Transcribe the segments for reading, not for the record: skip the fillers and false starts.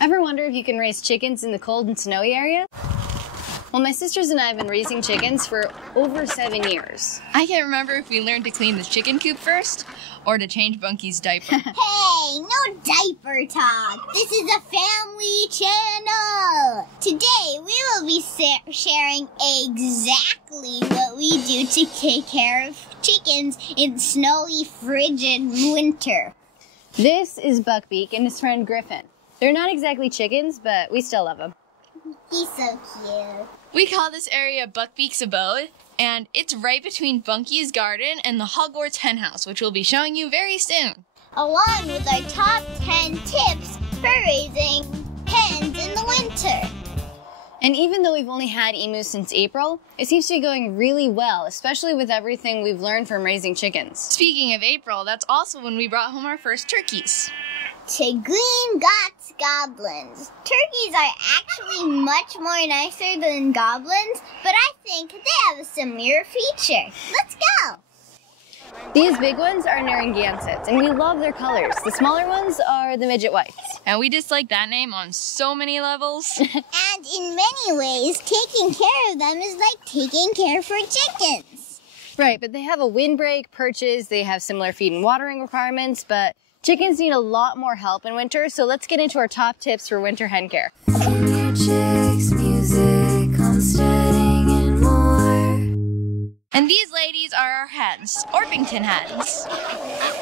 Ever wonder if you can raise chickens in the cold and snowy area? Well, my sisters and I have been raising chickens for over 7 years. I can't remember if we learned to clean the chicken coop first or to change Bunky's diaper. Hey, no diaper talk. This is a family channel. Today, we will be sharing exactly what we do to take care of chickens in snowy, frigid winter. This is Buckbeak and his friend Griffin. They're not exactly chickens, but we still love them. He's so cute. We call this area Buckbeak's abode, and it's right between Bunky's garden and the Hogwarts hen house, which we'll be showing you very soon. Along with our top 10 tips for raising hens in the winter. And even though we've only had emus since April, it seems to be going really well, especially with everything we've learned from raising chickens. Speaking of April, that's also when we brought home our first turkeys. To Green Gots Goblins. Turkeys are actually much more nicer than goblins, but I think they have a similar feature. Let's go! These big ones are Narragansetts, and we love their colors. The smaller ones are the midget whites. And we dislike that name on so many levels. And in many ways, taking care of them is like taking care for chickens. Right, but they have a windbreak, perches, they have similar feed and watering requirements, but chickens need a lot more help in winter, so let's get into our top tips for winter hen care. Senior chicks, music, homesteading, and more. And these ladies are our hens, Orpington hens.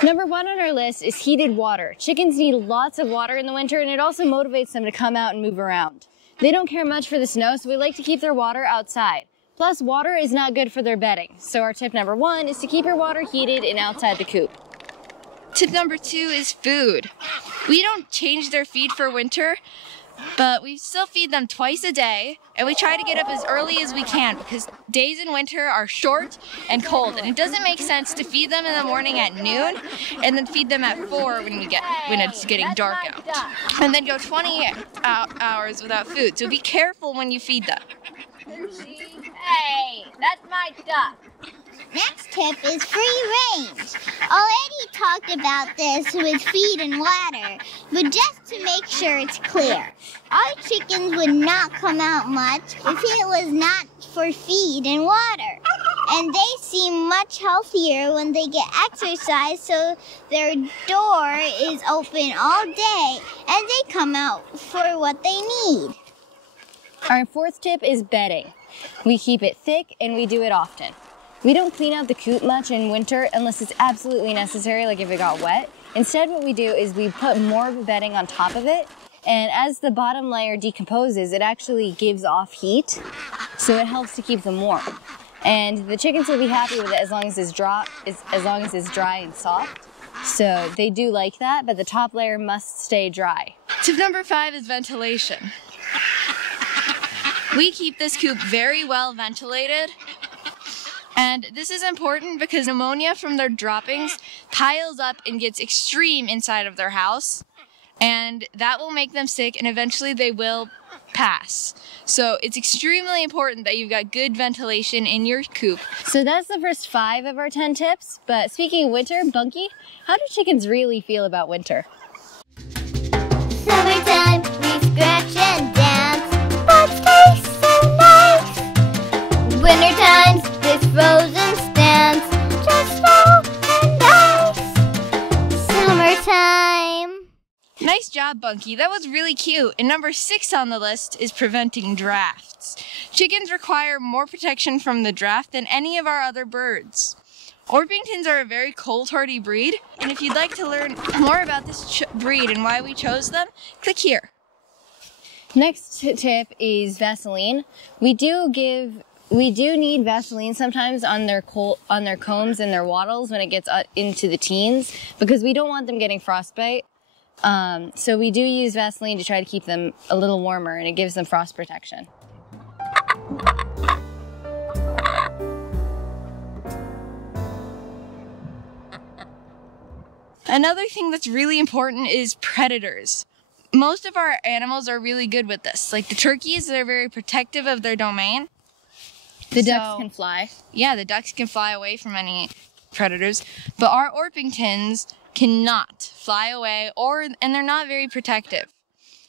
Number 1 on our list is heated water. Chickens need lots of water in the winter, and it also motivates them to come out and move around. They don't care much for the snow, so we like to keep their water outside. Plus, water is not good for their bedding, so our tip number 1 is to keep your water heated and outside the coop. Tip number 2 is food. We don't change their feed for winter, but we still feed them twice a day, and we try to get up as early as we can because days in winter are short and cold, and it doesn't make sense to feed them in the morning at noon and then feed them at 4 when it's getting dark out, and then go 20 hours without food. So be careful when you feed them. Hey, that's my duck. Next tip is free range. Already talked about this with feed and water, but just to make sure it's clear, our chickens would not come out much if it was not for feed and water. And they seem much healthier when they get exercise, so their door is open all day and they come out for what they need. Our 4th tip is bedding. We keep it thick and we do it often. We don't clean out the coop much in winter unless it's absolutely necessary, like if it got wet. Instead, what we do is we put more of the bedding on top of it, and as the bottom layer decomposes, it actually gives off heat, so it helps to keep them warm. And the chickens will be happy with it as long as it's dry, and soft. So they do like that, but the top layer must stay dry. Tip number 5 is ventilation. We keep this coop very well ventilated. And this is important because pneumonia from their droppings piles up and gets extreme inside of their house. And that will make them sick, and eventually they will pass. So it's extremely important that you've got good ventilation in your coop. So that's the first 5 of our 10 tips. But speaking of winter, Bunky, how do chickens really feel about winter? Summertime, we scratch and dance. Bugs taste so nice. Winter times, with frozen stands. Just so and nice. Summertime. Nice job, Bunky. That was really cute. And number 6 on the list is preventing drafts. Chickens require more protection from the draft than any of our other birds. Orpingtons are a very cold-hardy breed, and if you'd like to learn more about this breed and why we chose them, click here. Next tip is Vaseline. We do need Vaseline sometimes on their combs and their wattles when it gets into the teens, because we don't want them getting frostbite. So we do use Vaseline to try to keep them a little warmer, and it gives them frost protection. Another thing that's really important is predators. Most of our animals are really good with this. Like the turkeys, they're very protective of their domain. The ducks can fly. Yeah, the ducks can fly away from any predators, but our Orpingtons cannot fly away, and they're not very protective.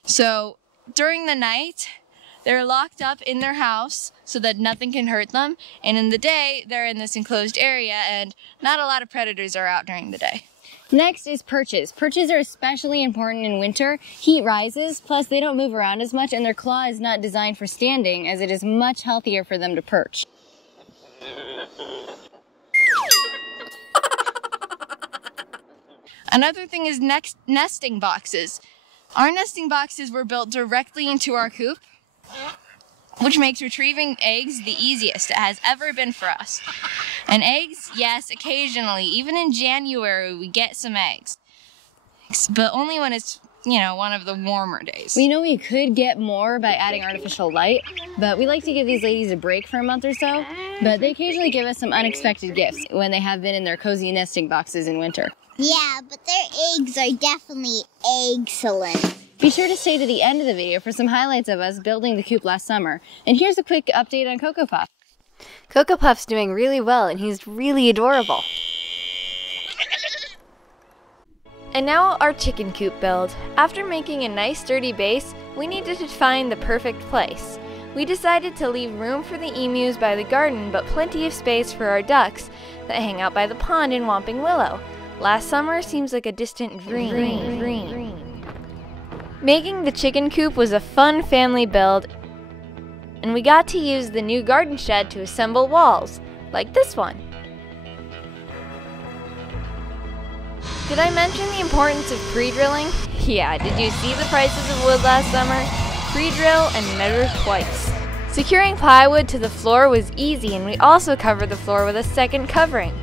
So during the night, they're locked up in their house so that nothing can hurt them. And in the day, they're in this enclosed area and not a lot of predators are out during the day. Next is perches. Perches are especially important in winter. Heat rises, plus they don't move around as much and their claw is not designed for standing as it is much healthier for them to perch. Another thing is nesting boxes. Our nesting boxes were built directly into our coop, which makes retrieving eggs the easiest it has ever been for us. And eggs, yes, occasionally, even in January, we get some eggs. But only when it's, one of the warmer days. We know we could get more by adding artificial light, but we like to give these ladies a break for a month or so. But they occasionally give us some unexpected gifts when they have been in their cozy nesting boxes in winter. Yeah, but their eggs are definitely excellent. Be sure to stay to the end of the video for some highlights of us building the coop last summer. And here's a quick update on Cocoa Puff. Cocoa Puff's doing really well and he's really adorable. And now our chicken coop build. After making a nice sturdy base, we needed to find the perfect place. We decided to leave room for the emus by the garden, but plenty of space for our ducks that hang out by the pond in Whomping Willow. Last summer seems like a distant dream. Making the chicken coop was a fun family build, and we got to use the new garden shed to assemble walls, like this one. Did I mention the importance of pre-drilling? Yeah, did you see the prices of wood last summer? Pre-drill and measure twice. Securing plywood to the floor was easy, and we also covered the floor with a second covering.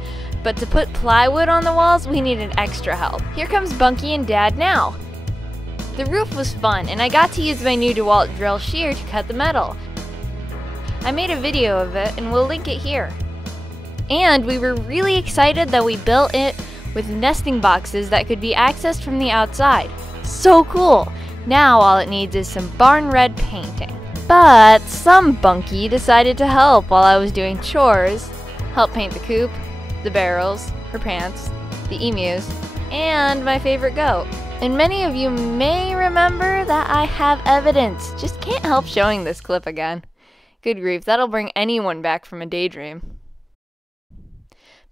But to put plywood on the walls, we needed extra help. Here comes Bunky and Dad now. The roof was fun, and I got to use my new DeWalt drill shear to cut the metal. I made a video of it, and we'll link it here. And we were really excited that we built it with nesting boxes that could be accessed from the outside. So cool! Now all it needs is some barn red painting. But some Bunky decided to help while I was doing chores. Help paint the coop, the barrels, her pants, the emus, and my favorite goat. And many of you may remember that I have evidence. Just can't help showing this clip again. Good grief, that'll bring anyone back from a daydream.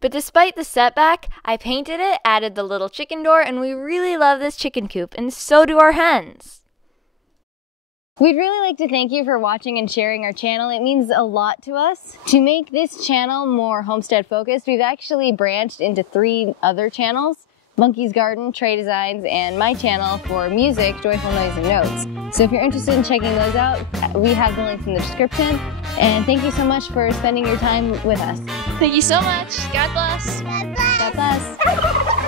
But despite the setback, I painted it, added the little chicken door, and we really love this chicken coop, and so do our hens. We'd really like to thank you for watching and sharing our channel. It means a lot to us. To make this channel more homestead focused, we've actually branched into 3 other channels: Monkey's Garden, Tray Designs, and my channel for music, Joyful Noise and Notes. So if you're interested in checking those out, we have the links in the description. And thank you so much for spending your time with us. Thank you so much. God bless. God bless. God bless.